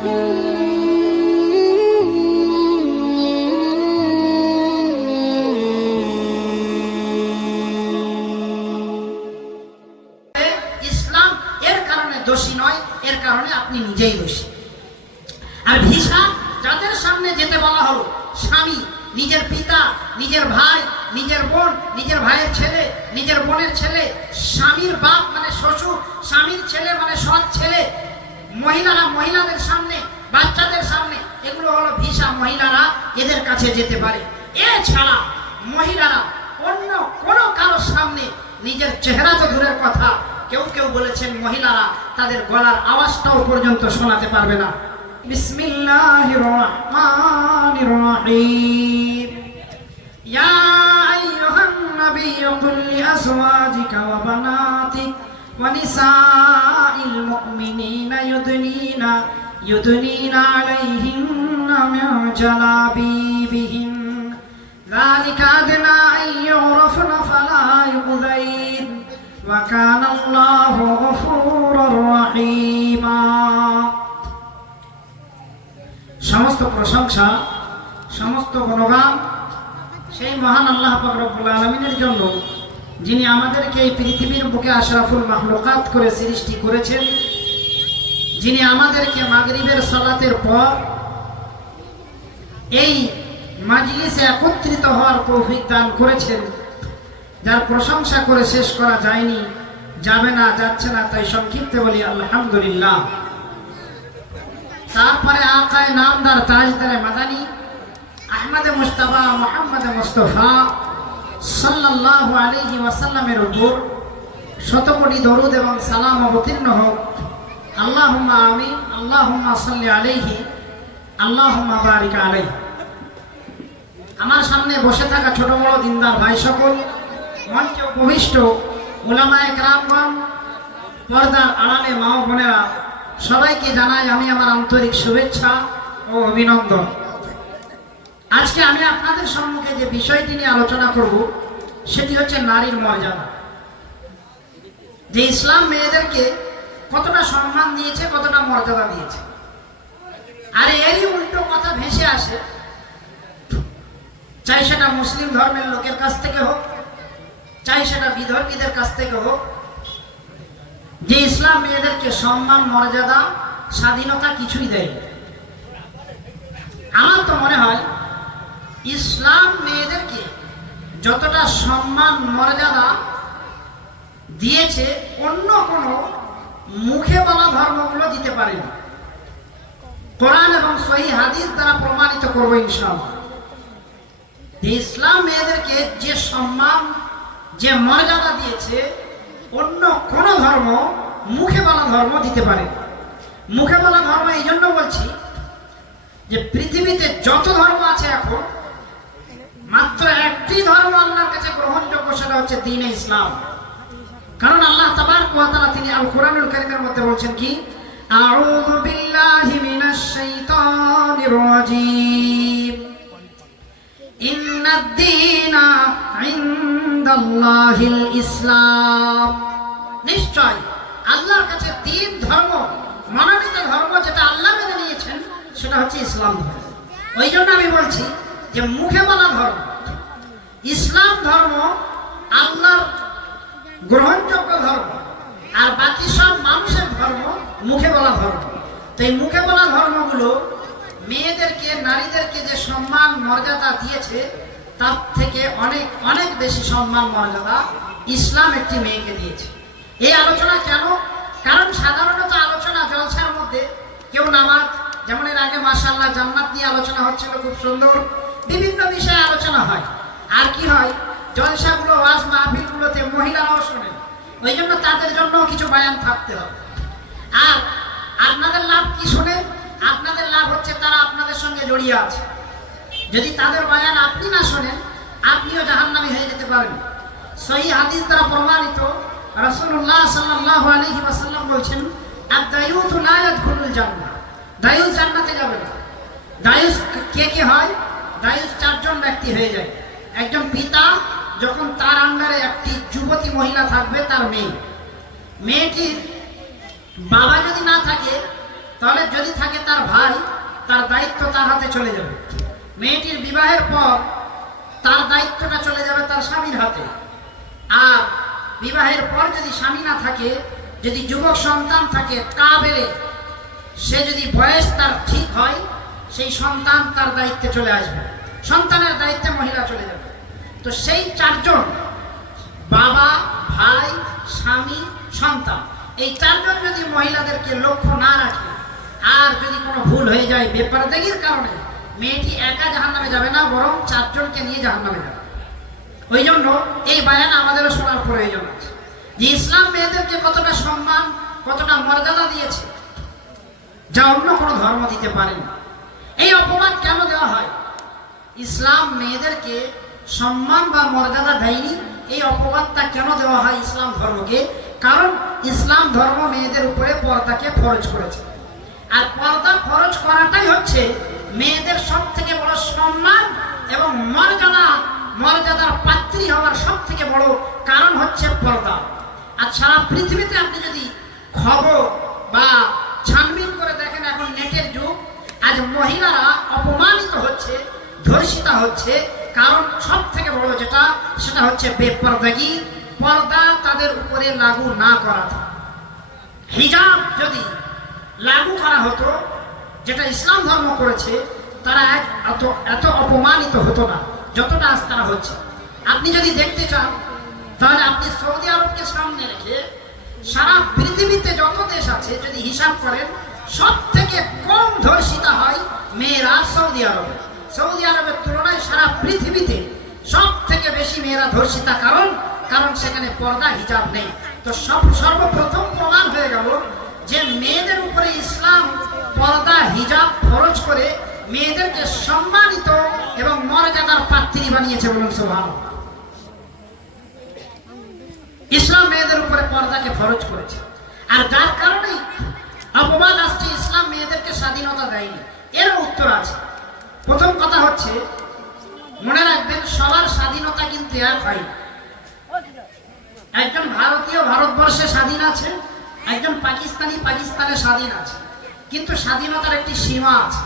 ইসলাম এর কারণে দোষী নয়, এর কারণে আপনি নিজেই দোষী। আর ভিসা যাদের সামনে যেতে বলা হলো, স্বামী, নিজের পিতা, নিজের ভাই, নিজের বোন, নিজের ভাইয়ের ছেলে, নিজের বোনের ছেলে, স্বামীর বাপ মানে শ্বশুর, স্বামীর ছেলে মানে সৎ ছেলে, মহিলারা মহিলাদের সামনে, বাচ্চাদের সামনে, এগুলো হলো ভিসা। মহিলারা এদের কাছে যেতে পারে। এছাড়া মহিলারা অন্য কোনো কারোর সামনে নিজের চেহারা তো দূরের কথা, কেউ কেউ বলেছেন মহিলারা তাদের গলার আওয়াজটাও পর্যন্ত শোনাতে পারবে না। বিসমিল্লাহির রহমানির রহিম। ইয়া আইয়ুহান নাবিয়্যু কুল লিআজওয়াজিকা ওয়া বানাতিক ওয়া নিসাইল মুমিনিনা ইউদনিনা আলাইহিন্না মিন জালাবিবিহিন যালিকা আদনা আন ইউরাফনা ফালা ইউযাইন ওয়া কানা আল্লাহু গফুরুর রহিমা। সমস্ত প্রশংসা, সমস্ত গুণগান সেই মহান আল্লাহ পাক রব্বুল আলামিনের জন্য, যিনি আমাদেরকে এই পৃথিবীর বুকে আশরাফুল মাখলুকাত করে সৃষ্টি করেছেন, যিনি আমাদেরকে মাগরিবের সালাতের পর এই মাজলিসে একত্রিত হওয়ার তৌফিক দান করেছেন, যার প্রশংসা করে শেষ করা যায়নি, যাবে না, যাচ্ছে না, তাই সংক্ষিপ্তে বলি আলহামদুলিল্লাহ। তারপরে আকায়ে নামদার তাজদারে মাদানী আহমদে মুস্তাফা মুহাম্মদে মুস্তাফা সাল্লাল্লাহু আলাইহি ওয়াসাল্লামের উপর শতকোটি দরুদ এবং সালাম অবতীর্ণ হোক। আল্লাহুম্মা আমিন। আল্লাহুম্মা সাল্লি আলাইহি, আল্লাহুম্মা বারিক আলাইহি। আমার সামনে বসে থাকা ছোট বড় দিনদার ভাই সকল, মঞ্চে উপবিষ্ট উলামায়ে কেরামগণ, পর্দার আড়ালে মা ও বোনেরা, সবাইকে জানাই আমি আমার আন্তরিক শুভেচ্ছা ও অভিনন্দন। আজকে আমি আপনাদের সম্মুখে যে বিষয়টি নিয়ে আলোচনা করব সেটি হচ্ছে নারীর মর্যাদা। যে ইসলাম মেয়েদেরকে কতটা সম্মান দিয়েছে, কতটা মর্যাদা দিয়েছে। আর এরই উল্টো কথা ভেসে আসে, চাই সেটা মুসলিম ধর্মের লোকের কাছ থেকে হোক, চাই সেটা বিধর্মীদের কাছ থেকে হোক, যে ইসলাম মেয়েদেরকে সম্মান, মর্যাদা, স্বাধীনতা কিছুই দেয়। আমার তো মনে হয় ইসলাম মেয়েদেরকে যতটা সম্মান, মর্যাদা দিয়েছে অন্য কোনো মুখে বলা ধর্মগুলো দিতে পারেনি। কোরআন এবং সহিহ হাদিস দ্বারা প্রমাণিত করবো ইনশাআল্লাহ। ইসলাম মেয়েদেরকে যে সম্মান, যে মর্যাদা দিয়েছে অন্য কোন ধর্ম, মুখে বলা ধর্ম দিতে পারে। মুখে বলা ধর্ম এই জন্য বলছি যে পৃথিবীতে যত ধর্ম আছে এখন মাত্র একটি ধর্ম আল্লাহর কাছে গ্রহণযোগ্য, সেটা হচ্ছে দ্বীন ইসলাম। কারণ আল্লাহ তাবারক ওয়া তাআলা তিনি আল কোরআনুল কারীমের মধ্যে বলছেন কি, আউযু বিল্লাহি মিনাশ শাইতানির রাজীম, ইন্নাদ দীনা ইনদাল্লাহিল ইসলাম। নিশ্চয় আল্লাহর কাছে দ্বীন, ধর্ম, মনোনীত ধর্ম যেটা আল্লাহ মেনে নিয়েছেন সেটা হচ্ছে ইসলাম ধর্ম। ওই জন্য আমি বলছি যে মুখে বলা ধর্ম, ইসলাম ধর্ম আল্লাহর গ্রহণযোগ্য ধর্ম, আর বাকি সব মানুষের ধর্ম মুখে বলা ধর্ম। তো এই মুখে বলা ধর্মগুলো মেয়েদেরকে, নারীদেরকে যে সম্মান, মর্যাদা দিয়েছে তার থেকে অনেক অনেক বেশি সম্মান, মর্যাদা ইসলাম একটি মেয়েকে দিয়েছে। এই আলোচনা কেন? কারণ সাধারণত আলোচনা জলসার মধ্যে কেউ নামাজ, যেমন এর আগে মাশাআল্লাহ জান্নাত নিয়ে আলোচনা হচ্ছিল, খুব সুন্দর, বিভিন্ন বিষয়ে আলোচনা হয়। আর কি হয়, জলসাগুলো, ওয়াজ মাহফিলগুলোতে মহিলারাও শোনেন, ওই জন্য তাদের জন্য কিছু বয়ান থাকতে হবে। আর আপনাদের লাভ কি শুনে? আপনাদের লাভ হচ্ছে তারা আপনাদের সঙ্গে জড়িয়ে আছে। যদি তাদের বয়ান আপনি না শোনেন, আপনিও জাহান্নামী হয়ে যেতে পারেন। সহিহ হাদিস দ্বারা প্রমাণিত, রাসূলুল্লাহ সাল্লাল্লাহু আলাইহি ওয়াসাল্লাম বলছেন, আদ-দায়ুথু লা ইয়াদখুলুল জান্নাহ, দায়ুস জান্নাতে যাবে না। দায়ুস কে কে হয়? দায়ুস চারজন ব্যক্তি হয়ে যায়। একজন পিতা, যখন তার আন্ডারে একটি যুবতী মহিলা থাকবে, তার মেয়ে, মেয়েটির বাবা যদি না থাকে তাহলে যদি থাকে তার ভাই, তার দায়িত্ব তার হাতে চলে যাবে। মেয়েটির বিবাহের পর তার দায়িত্বটা চলে যাবে তার স্বামীর হাতে। আর বিবাহের পর যদি স্বামী না থাকে, যদি যুবক সন্তান থাকে কাবেলে, সে যদি বয়স তার ঠিক হয়, সেই সন্তান তার দায়িত্বে চলে আসবে, সন্তানের দায়িত্বে মহিলা চলে যাবে। তো সেই চারজন, বাবা, ভাই, স্বামী, সন্তান, এই চারজন যদি মহিলাদেরকে লক্ষ্য না রাখে, আর যদি কোনো ভুল হয়ে যায় বেপরদেগির কারণে, মেয়েটি একা জাহান্নামে যাবে না, বরং চারজনকে নিয়ে জাহান্নামে যাবে। ওই জন্য এই বায়ান আমাদেরও শোনার প্রয়োজন আছে যে ইসলাম মেয়েদেরকে কতটা সম্মান, কতটা মর্যাদা দিয়েছে, যা অন্য কোনো ধর্ম দিতে পারেনি। এই অপমান কেন দেওয়া হয়? ইসলাম মেয়েদেরকে সম্মান বা মর্যাদা দেয়নি, এই অপবাদটা কেন দেওয়া হয় ইসলাম ধর্মকে? কারণ ইসলাম ধর্ম মেয়েদের উপরে পর্দাকে ফরজ করেছে। আর পর্দা ফরজ করাটাই হচ্ছে মেয়েদের সব থেকে বড় সম্মান এবং মর্যাদার পাত্রী হওয়ার সব থেকে বড় কারণ হচ্ছে পর্দা। আর সারা পৃথিবীতে আপনি যদি খবর বা ছানবিন করে দেখেন, এখন নেটের যুগ, আজ মহিলারা অপমানিত হচ্ছে, ধর্ষিতা হচ্ছে। কারণ সব থেকে বড় যেটা, সেটা হচ্ছে বেপরদাগি, পর্দা তাদের উপরে লাগু না করা। হিজাব যদি লাগু করা হতো, যেটা ইসলাম ধর্ম করেছে, তারা এত অপমানিত হতো না যতটা আজ তারা হচ্ছে। আপনি যদি দেখতে চান, তাহলে আপনি সৌদি আরবকে সামনে রেখে সারা পৃথিবীতে যত দেশ আছে যদি হিসাব করেন, সব থেকে কম ধর্ষিতা হয় মেয়েরা সৌদি আরবে। সৌদি আরবের তুলনায় সারা পৃথিবীতে সব থেকে বেশি মেয়েরা ধর্ষিতা। কারণ সেখানে পর্দা, হিজাব নেই। তো সর্বপ্রথম প্রমাণ হয়ে গেল যে মেয়েদের উপরে ইসলাম পর্দা, হিজাব ফরজ করে মেয়েদেরকে সম্মানিত এবং মর্যাদার পাত্রী বানিয়েছে। বলুন সুবহানাল্লাহ। ইসলাম মেয়েদের উপরে পর্দাকে ফরজ করেছে। আর যার কারণেই অপবাদ আসছে ইসলাম মেয়েদেরকে স্বাধীনতা দেয়নি। এর উত্তর আছে। প্রথম কথা হচ্ছে, মনে রাখবেন সবার স্বাধীনতা কিন্তু এক হয় না। একজন ভারতীয় ভারতবর্ষে স্বাধীন আছে, একজন পাকিস্তানি পাকিস্তানে স্বাধীন আছে, কিন্তু স্বাধীনতার একটি সীমা আছে।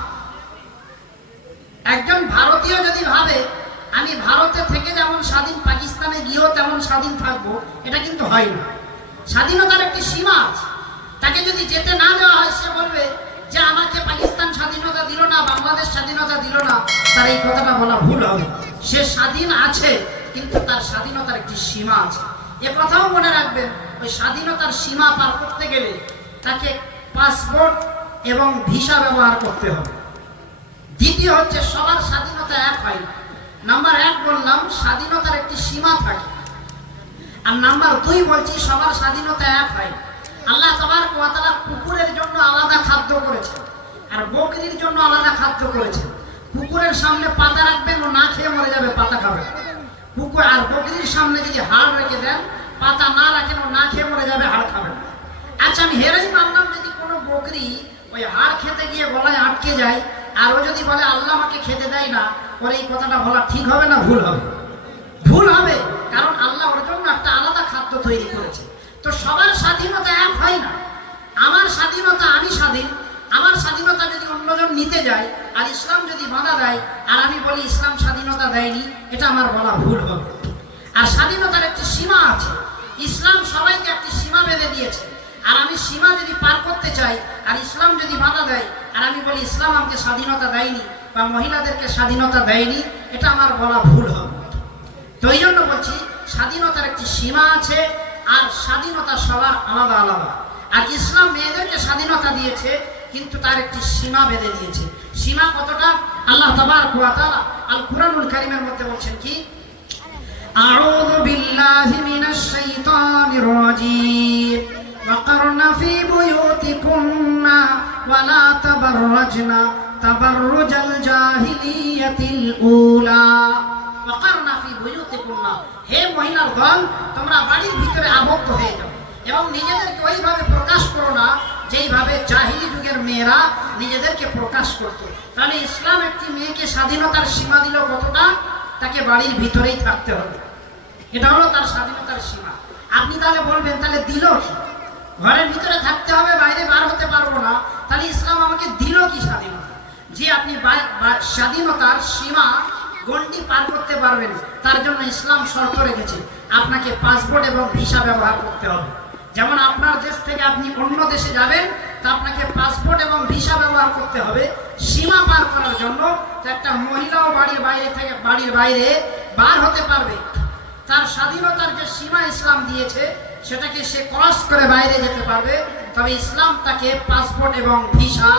একজন ভারতীয় যদি ভাবে আমি ভারতে থেকে যেমন স্বাধীন, পাকিস্তানে গিয়েও তেমন স্বাধীন থাকবো, এটা কিন্তু হয় না। স্বাধীনতার একটি সীমা আছে। তাকে যদি যেতে না দেওয়া হয়, সে বলবে যে আমাকে পাকিস্তান স্বাধীনতা দিল না, বাংলাদেশ স্বাধীনতা দিল না। তার এই কথাটা বলা ভুল হবে। সে স্বাধীন আছে, কিন্তু তার স্বাধীনতার একটি সীমা আছে। এ কথাও মনে রাখবেন, ওই স্বাধীনতার সীমা পার করতে গেলে তাকে পাসপোর্ট এবং ভিসা ব্যবহার করতে হবে। দ্বিতীয় হচ্ছে, সবার স্বাধীনতা এক হয় না। নাম্বার 1 বললাম, স্বাধীনতার একটি সীমা থাকে। আর নাম্বার 2 বলছি, সবার স্বাধীনতা এক হয় না। আল্লাহ তাবারক ওয়া তাআলা কুকুরের জন্য আলাদা খাদ্য করেছে, আর বকরির জন্য আলাদা খাদ্য করেছে। কুকুরের সামনে পাতা রাখবেন, ও না খেয়ে মরে যাবে, পাতা খাবে। কুকুর আর বকরির সামনে যদি হাড় রেখে দেন, পাতা না রাখেন, ও না খেয়ে মরে যাবে, হাড় খাবে না। আচ্ছা, আমি হেরেই মানলাম যদি কোনো বকরি ওই হাড় খেতে গিয়ে গলায় আটকে যায়, আর ও যদি বলে আল্লাহ আমাকে খেতে দেয় না, ওর এই কথাটা বলা ঠিক হবে না ভুল হবে? ভুল হবে, কারণ আল্লাহ ওর জন্য একটা আলাদা খাদ্য তৈরি করেছে। তো সবার স্বাধীনতা এক হয় না। আমার স্বাধীনতা, আমি স্বাধীন, আমার স্বাধীনতা যদি অন্যজন নিতে যায়, আর ইসলাম যদি বাধা দেয়, আর আমি বলি ইসলাম স্বাধীনতা দেয়নি, এটা আমার বলা ভুল হবে। আর স্বাধীনতার একটি সীমা আছে। ইসলাম সবাইকে একটি সীমা বেঁধে দিয়েছে। আর আমি সীমা যদি পার করতে চাই, আর ইসলাম যদি বাধা দেয়, আর আমি বলি ইসলাম আমাকে স্বাধীনতা দেয়নি বা মহিলাদেরকে স্বাধীনতা দেয়নি, এটা আমার বলা ভুল হবে। তো এই জন্য বলছি, স্বাধীনতার একটি সীমা আছে, আর স্বাধীনতা সবার আলাদা আলাদা। আর ইসলাম মেয়েদেরকে স্বাধীনতা দিয়েছে, কিন্তু তার একটি সীমা বেঁধে দিয়েছে। সীমা কতটা? আল্লাহ তাবারক ওয়া তাআলা আল কুরআনুল কারীমের মধ্যে বলছেন কি, আউযু বিল্লাহি মিনাশ শাইতানির রাজীম, ওয়াকারনা ফি বুয়ুতিকুন্না ওয়া লা তাবাররাজনা তাবাররুজাল জাহিলিয়াতিল উলা। ওয়াকারনা ফি বুয়ুতিকুন্না, হে মহিলার দল, তোমরা বাড়ির ভিতরে আবদ্ধ হয়ে যাও এবং নিজেদেরকে ওইভাবে প্রকাশ করো না যেইভাবে জাহিলি যুগের মেয়েরা নিজেদেরকে প্রকাশ করত। তাহলে ইসলাম একটি মেয়েকে স্বাধীনতার সীমা দিল কতটা? তাকে বাড়ির ভিতরেই থাকতে হবে। এটা হলো তার স্বাধীনতার সীমা। আপনি তাহলে বলবেন, তাহলে দিল কি? ঘরের ভিতরে থাকতে হবে, বাইরে বার হতে পারবো না, তাহলে ইসলাম আমাকে দিল কি স্বাধীনতা? যে আপনি স্বাধীনতার সীমা গণ্ডি পার করতে পারবেন, তার জন্য ইসলাম শর্ত রেখেছে আপনাকে পাসপোর্ট এবং ভিসা ব্যবহার করতে হবে। যেমন আপনার দেশ থেকে আপনি অন্য দেশে যাবেন, তা আপনাকে পাসপোর্ট এবং ভিসা ব্যবহার করতে হবে সীমা পার করার জন্য। তো একটা মহিলাও বাড়ির বাইরে বার হতে পারবে, তার স্বাধীনতার যে সীমা ইসলাম দিয়েছে সেটাকে সে ক্রস করে বাইরে যেতে পারবে, তবে ইসলাম তাকে পাসপোর্ট এবং ভিসা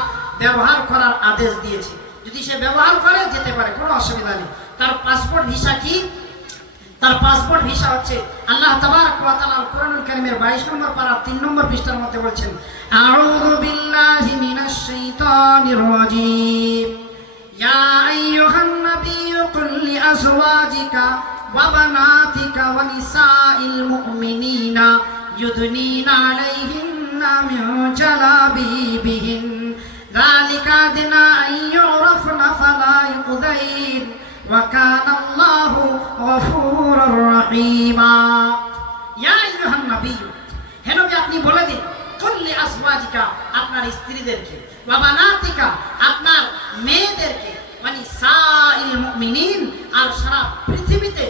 ব্যবহার করার আদেশ দিয়েছে। যদি সে ব্যবহার করে যেতে পারে, কোনো অসুবিধা নেই। তার পাসপোর্ট ভিসা কি? তার পাসপোর্ট ভিসা হচ্ছে আল্লাহ তাবারক ওয়া তাআলা কোরআনুল কারীমের 22 নম্বর পারা 3 নম্বর পৃষ্ঠার মধ্যে বলছেন, আউযু বিল্লাহি মিনাশ শাইতানির রাজীম, ইয়া আইয়ুহান নাবিয়্যু কুল লিআজওয়াজিকা ওয়া বানাতিকা ওয়া নিসাইল মুমিনিনা ইউদনিনা আলাইহিন্না মিন জালাবিবিহিন যালিকা আদনা আন ইউরাফনা ফালা ইউযাইন ওয়া কানা আল্লাহু গফুরুর রহিমা। ইয়া আইয়ুহান নাবিয়্যু, হে নবী আপনি বলে দিন, কুল লিআজওয়াজিকা আপনার স্ত্রীদেরকে, ওয়া বানাতিকা আপনার মেয়েদেরকে, ওয়া নিসাইল মুমিনিন আর সারা পৃথিবীতে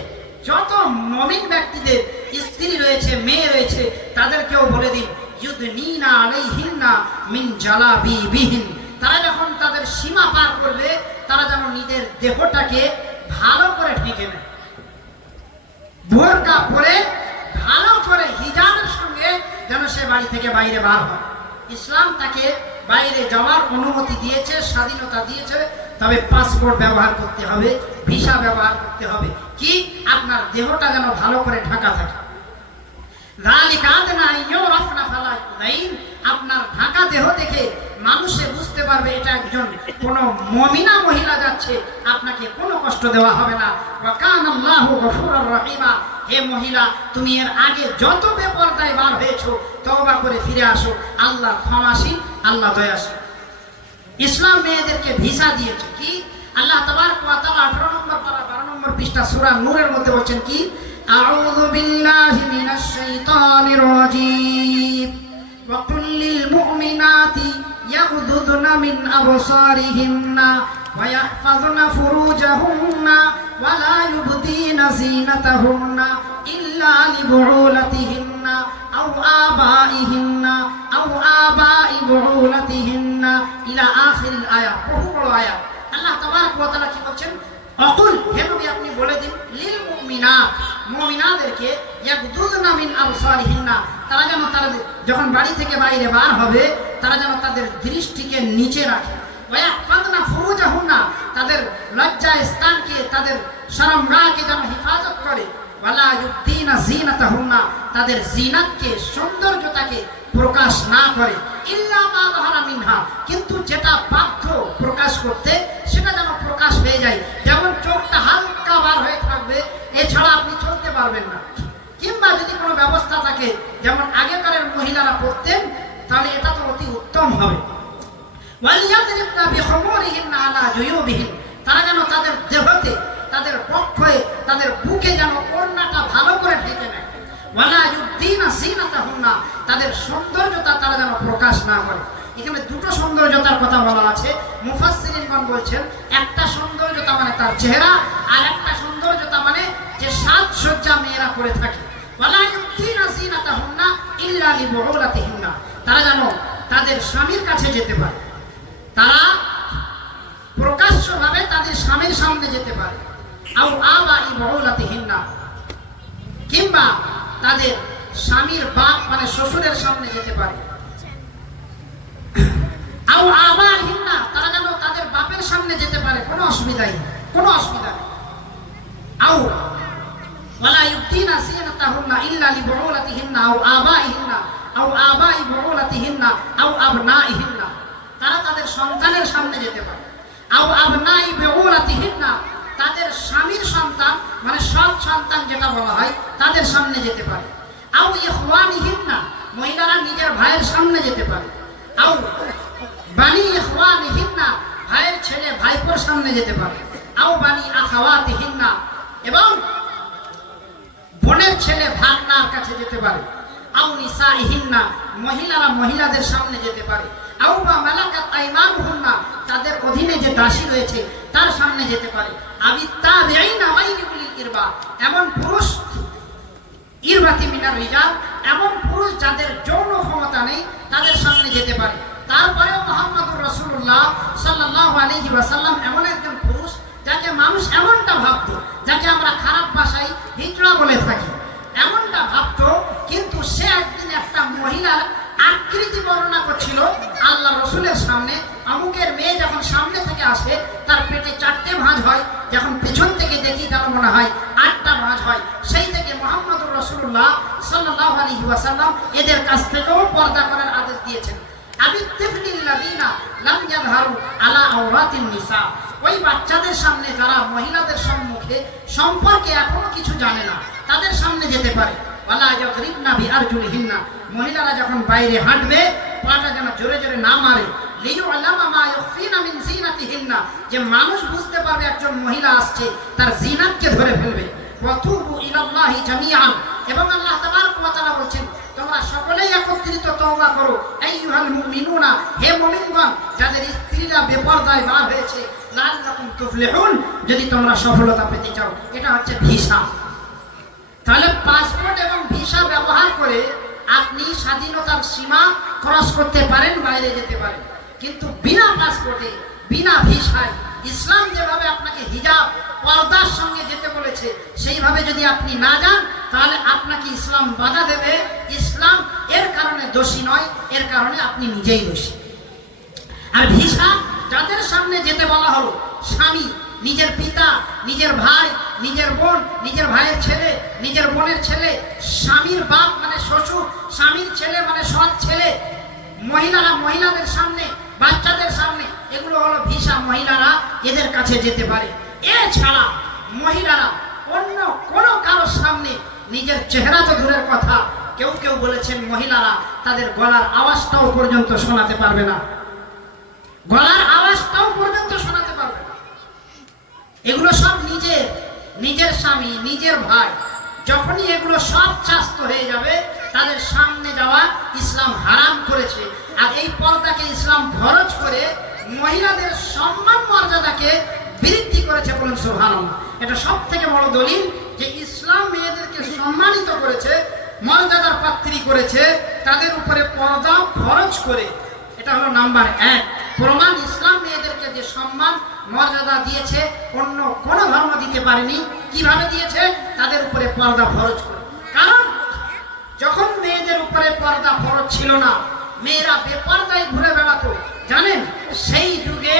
যত মুমিন ব্যক্তিদের স্ত্রী রয়েছে, মেয়ে রয়েছে, তাদেরকেও বলে দিন, ইউদনিনা আলাইহিন্না মিন জালাবিবিহিন, তারা যখন তাদের সীমা পার করবে তারা যেন নিজের দেহটাকে ভালো করে ঢেকে নেয়, বোরকা পরে ভালো করে হিজাবের সঙ্গে যেন সে বাড়ি থেকে বাইরে বার হয়। ইসলাম তাকে বাইরে যাওয়ার অনুমতি দিয়েছে, স্বাধীনতা দিয়েছে, তবে পাসপোর্ট ব্যবহার করতে হবে, ভিসা ব্যবহার করতে হবে, কি আপনার দেহটা যেন ভালো করে ঢাকা থাকে। আপনার ঢাকা দেহ দেখে মানুষে বুঝতে পারবে এটা একজন কোন মুমিনা মহিলা যাচ্ছে, আপনাকে কোনো কষ্ট দেওয়া হবে না। ওয়া কানা আল্লাহু গফুরুর রহিমা, হে মহিলা তুমি এর আগে যত বেপরদায় বার হয়েছো তওবা করে ফিরে আসো, আল্লাহ ক্ষমাশীল, আল্লাহ দয়াশীল। ইসলাম মেয়েদেরকে ভিসা দিয়েছে, কি আল্লাহ তাবারক ওয়া তাআলা 18 নম্বর পারা 12 নম্বর পৃষ্ঠা সূরা নূরের মধ্যে বলছেন কি, আউযু বিল্লাহি মিনাশ শাইতানির রাজীম ওয়া কুল লিল মুমিনাতি ইয়াগদুদনা মিন আবসারিহিন্না ওয়া ইয়াহফাযনা ফুরুজাহুন্না ওয়া লা ইউবদিনা যিনাতাহুন্না ইল্লা লিবুউলাতিহিন্না আও আবাইহিন্না আও আবাই বুউলাতিহিন্না ইলা আখিরিল আয়াত। বহু বড় আয়াত। আল্লাহ তাবারক ওয়া তাআলা কি বলছেন, অকুল হে নবী আপনি বলে দিন, লিল মুমিনাত মুমিনাদেরকে ইয়াগদুদনা মিন আবসারিহিন্না, তারা যেন তারা যখন বাড়ি থেকে বাইরে বার হবে তারা যেন তাদের দৃষ্টিকে নিচে রাখে, ওয়া ইয়াহফাযনা ফুরুজাহুন্না তাদের লজ্জা স্থানকে, তাদের শরমগাহকে যেন হেফাজত করে, ওয়ালা ইউবদিনা যিনাতাহুন্না তাদের জিনাতকে, সৌন্দর্যতাকে প্রকাশ না করে, ইল্লা মা যাহারা মিনহা কিন্তু যেটা বাধ্য প্রকাশ করতে সেটা যেন প্রকাশ হয়ে যায়। যেমন চোখটা হালকা বার হয়ে থাকবে, এছাড়া আপনি চলতে পারবেন না। কিংবা যদি কোনো ব্যবস্থা থাকে যেমন আগেকারের মহিলারা পড়তেন, তাহলে এটা তো অতি উত্তম হবে। ওয়ালিয়াদরিবনা বিখুমুরিহিন্না আলা জুয়ুবিহিন তারা যেন তাদের দেহতে, তাদের পক্ষে, তাদের বুকে যেন ওড়নাটা ভালো করে ঢেকে নেয়। ওয়ালা ইউবদিনা যিনাতাহুন্না তাদের সৌন্দর্যতা তারা যেন প্রকাশ না করে। এখানে দুটো সৌন্দর্যতার কথা বলা আছে। মুফাসসিরিনগণ বলছেন একটা সৌন্দর্যতা মানে তার চেহারা, আর একটা সৌন্দর্যতা মানে যে সাজসজ্জা মেয়েরা করে থাকে। ওয়ালা ইউবদিনা যিনাতাহুন্না ইল্লা লিবুউলাতিহিন্না তারা যেন তাদের স্বামীর কাছে যেতে পারে, তারা প্রকাশ্যভাবে তাদের স্বামীর সামনে যেতে পারে। আও আবাই বুউলাতিহিন্না কিংবা তাদের স্বামীর বাপ মানে শ্বশুরের সামনে যেতে পারে। আও আবাইহিন্না তারা যেন তাদের বাপের সামনে যেতে পারে, কোনো অসুবিধাই নেই, কোনো অসুবিধা নেই। আও ওয়ালা ইউবদিনা যিনাতাহুন্না ইল্লা লিবুউলাতিহিন্না আও আবাইহিন্না আও আবাই বুউলাতিহিন্না আও আবনাইহিন্না তারা তাদের সন্তানের সামনে যেতে পারে। আও আবনাই বুউলাতিহিন্না তাদের স্বামীর সন্তান মানে সৎ সন্তান যেটা বলা হয় তাদের সামনে যেতে পারে। আও ইখওয়ানিহিন্না মহিলারা নিজের ভাইয়ের সামনে যেতে পারে। আও বানি ইখওয়ানিহিন্না ভাইয়ের ছেলে ভাইপোর সামনে যেতে পারে। আও বানি আখাওয়াতিহিন্না এবং বোনের ছেলে ভাগনার কাছে যেতে পারে। আও নিসা নিসাইহিন্না, মহিলারা মহিলাদের সামনে যেতে পারে। আও মা মালাকাত আইমানুহুন্না, তাদের অধীনে যে দাসী রয়েছে তার সামনে যেতে পারে। আবি তাবিঈনা গায়রি উলিল ইরবা, এমন পুরুষ ইরবাতি মিনার রিজাল, এমন পুরুষ যাদের যৌন ক্ষমতা নেই তাদের সামনে যেতে পারে। তারপরেও মুহাম্মদুর রাসূলুল্লাহ সাল্লাল্লাহু আলাইহি ওয়াসাল্লাম এমন একজন পুরুষ যাকে মানুষ এমনটা ভাবতো, যাকে আমরা খারাপ ভাষায় হিজড়া বলে থাকি, এমনটা ভাবতো, কিন্তু সে একদিন একটা মহিলার আকৃতি বর্ণনা করছিল আল্লাহ রসুলের সামনে। অমুকের মেয়ে যখন সামনে থেকে আসে তার পেটে 4টে ভাঁজ হয়, যখন পেছন থেকে দেখি তার মনে হয় 8টা ভাঁজ হয়। সেই থেকে মুহাম্মদুর রাসূলুল্লাহ সাল্লাল্লাহু আলাইহি ওয়াসাল্লাম এদের কাছ থেকেও পর্দা করার আদেশ দিয়েছেন। আবিত্তিফলিল্লাযিনা লাম ইয়াযহারু আলা আওরাতিন নিসা, ওই বাচ্চাদের সামনে যারা মহিলাদের সম্মুখে সম্পর্কে এখনো কিছু জানে না তাদের সামনে যেতে পারে। ওয়ালা ইয়াদরিবনা বিআরজুলিহিন্না, মহিলারা যখন বাইরে হাঁটবে পাটা যেন জোরে জোরে না মারে। লিয়ুআলামা মা ইউখফিনা মিন জিনাতিহিন্না, যে মানুষ বুঝতে পারবে একজন মহিলা আসছে, তার জিনাতকে ধরে ফেলবে। ওয়াতুবু ইলাল্লাহি জামিআন, এবং আল্লাহ তাবারক ওয়া তাআলা বলছেন তোমরা সকলেই একত্রিত তওবা করো। আইয়ুহাল মুমিনুনা, হে মুমিনগণ, যাদের স্ত্রীরা বেপরদায় বার হয়েছে, লাআল্লাকুম তুফলিহুন, যদি তোমরা সফলতা পেতে চাও। এটা হচ্ছে ভিসা। তাহলে পাসপোর্ট এবং ভিসা ব্যবহার করে আপনি স্বাধীনতার সীমা ক্রস করতে পারেন, বাইরে যেতে পারেন, কিন্তু বিনা পাসপোর্টে বিনা ভিসায় ইসলাম যেভাবে আপনাকে হিজাব পর্দার সঙ্গে যেতে বলেছে সেইভাবে যদি আপনি না যান তাহলে আপনাকে ইসলাম বাধা দেবে। ইসলাম এর কারণে দোষী নয়, এর কারণে আপনি নিজেই দোষী। আর ভিসা যাদের সামনে যেতে বলা হলো, স্বামী, নিজের পিতা, নিজের ভাই, নিজের বোন, নিজের ভাইয়ের ছেলে, নিজের বোনের ছেলে, স্বামীর বাপ মানে শ্বশুর, স্বামীর ছেলে মানে সৎ ছেলে, মহিলারা মহিলাদের সামনে, বাচ্চাদের সামনে, এগুলো হলো ভিসা। মহিলারা এদের কাছে যেতে পারে। এছাড়া মহিলারা অন্য কোনো কারোর সামনে নিজের চেহারা তো দূরের কথা, কেউ কেউ বলেছেন মহিলারা তাদের গলার আওয়াজটাও পর্যন্ত শোনাতে পারবে না, গলার আওয়াজটাও পর্যন্ত শোনাতে পারবে না। এগুলো সব নিজের স্বামী, নিজের ভাই, যখনই এগুলো সব চাস্ত হয়ে যাবে তাদের সামনে যাওয়া ইসলাম হারাম করেছে। আর এই পর্দাকে ইসলাম ফরজ করে মহিলাদের সম্মান মর্যাদাকে বৃদ্ধি করেছে। বলুন সুবহানাল্লাহ। এটা সব থেকে বড় দলিল যে ইসলাম মেয়েদেরকে সম্মানিত করেছে, মর্যাদার পাত্রী করেছে, তাদের উপরে পর্দা ফরজ করে। এটা হলো নাম্বার 1 প্রমাণ। ইসলাম মেয়েদেরকে যে সম্মান মর্যাদা দিয়েছে অন্য কোনো ধর্ম দিতে পারেনি। কিভাবে দিয়েছে? তাদের উপরে পর্দা ফরজ করে। কারণ যখন মেয়েদের উপরে পর্দা ফরজ ছিল না, মেয়েরা বেপর্দায় ঘুরে বেড়াতো, জানেন সেই যুগে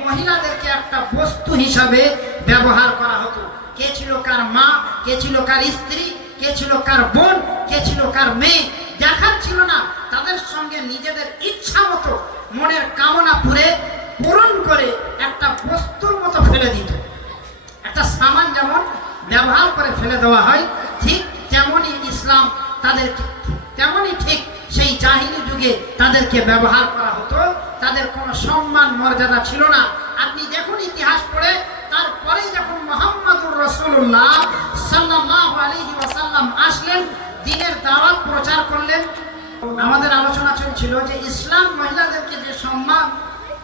মহিলাদেরকে একটা বস্তু হিসাবে ব্যবহার করা হতো। কে ছিল কার মা, কে ছিল কার স্ত্রী, কে ছিল কার বোন, কে ছিল কার মেয়ে, দেখার ছিল না। তাদের সঙ্গে নিজেদের ইচ্ছা মতো মনের কামনা পূরণ করে একটা বস্তুর মতো ফেলে দিত। একটা সামান যেমন ব্যবহার করে ফেলে দেওয়া হয়, ঠিক তেমনই ইসলাম তাদেরকে, তেমনই ঠিক সেই জাহিলি যুগে তাদেরকে ব্যবহার করা হতো। তাদের কোনো সম্মান মর্যাদা ছিল না। আপনি দেখুন ইতিহাস পড়ে, তারপরেই যখন মুহাম্মদুর রাসূলুল্লাহ সাল্লাল্লাহু আলাইহি ওয়াসাল্লাম আসলেন, দ্বীনের দাওয়াত প্রচার করলেন। আমাদের আলোচনা চলছিল যে ইসলাম মহিলাদেরকে যে সম্মান,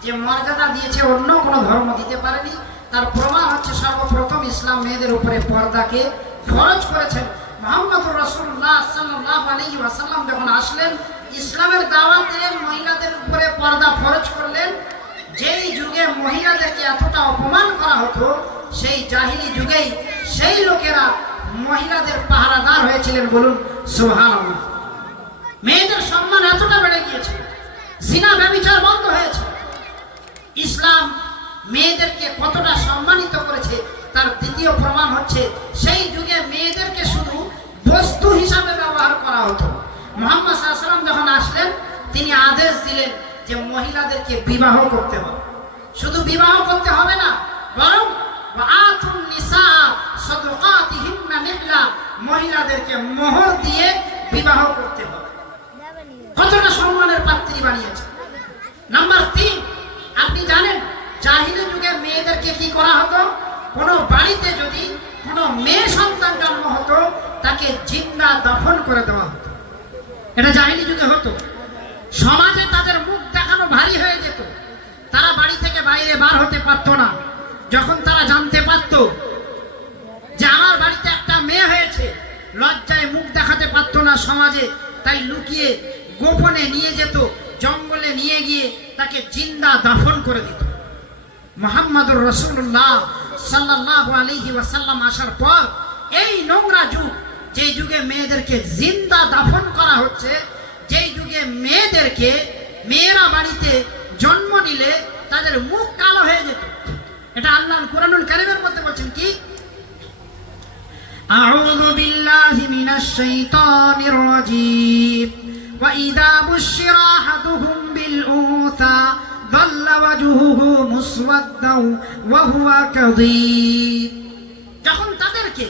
যে মর্যাদা দিয়েছে অন্য কোনো ধর্ম দিতে পারেনি। তার প্রমাণ হচ্ছে সর্বপ্রথম ইসলাম মেয়েদের উপরে পর্দাকে ফরজ করেছেন। মুহাম্মদুর রাসূলুল্লাহ সাল্লাল্লাহু আলাইহি ওয়াসাল্লাম যখন আসলেন, ইসলামের দাওয়াত দিলেন, মহিলাদের উপরে পর্দা ফরজ করলেন। যেই যুগে মহিলাদেরকে এতটা অপমান করা হতো, সেই জাহিলি যুগেই সেই লোকেরা মহিলাদের পাহারাদার হয়েছিলেন। বলুন সুবহানাল্লাহ। মেয়েদের সম্মান এতটা বেড়ে গিয়েছে, জিনা ব্যভিচার বন্ধ হয়েছে। ইসলাম মেয়েদেরকে কতটা সম্মানিত করেছে তার দ্বিতীয় প্রমাণ হচ্ছে সেই যুগে মেয়েদেরকে শুধু বস্তু হিসাবে ব্যবহার করা হতো। মুহাম্মদ সাল্লাল্লাহু আলাইহি ওয়াসাল্লাম যখন আসলেন, তিনি আদেশ দিলেন যে মহিলাদেরকে বিবাহ করতে হবে। শুধু বিবাহ করতে হবে না, বরং ওয়াআতুন নিসা সাদাকাতিহিন্না নিহলা, মহিলাদেরকে মোহর দিয়ে বিবাহ করতে হবে। কতটা সম্মানের পাত্রী বানিয়েছে। নাম্বার 3, আপনি জানেন জাহিলি যুগে মেয়েদেরকে কি করা হতো? কোনো বাড়িতে যদি কোনো মেয়ে সন্তান জন্ম হতো, তাকে জিন্দা দাফন করে দেওয়া হতো। এটা জাহিলি যুগে হতো। সমাজে তাদের মুখ দেখানো ভারী হয়ে যেত, তারা বাড়ি থেকে বাইরে বার হতে পারত না। যখন তারা জানতে পারত যে আমার বাড়িতে একটা মেয়ে হয়েছে, লজ্জায় মুখ দেখাতে পারত না সমাজে, তাই লুকিয়ে গোপনে নিয়ে যেত, জঙ্গলে নিয়ে গিয়ে তাকে জিন্দা দাফন করে দিত। মুহাম্মদুর রাসূলুল্লাহ সাল্লাল্লাহু আলাইহি ওয়াসাল্লাম আসার পর এই নোংরা যুগ, যে যুগে মেয়েদেরকে জিন্দা দাফন করা হচ্ছে, যেই যুগে মেয়েরা বাড়িতে জন্ম নিলে তাদের মুখ কালো হয়ে যেত, এটা আল্লাহর কোরআনুল কারীমের মধ্যে বলছেন কি, আউযু বিল্লাহি মিনাশ শাইতানির রাজীম ওয়া ইযা বুশিরা আহাদুহুম বিল উনসা যাল্লা ওয়াজহুহু মুসওয়াদ্দাও ওয়া হুয়া কাযীব। যখন তাদেরকে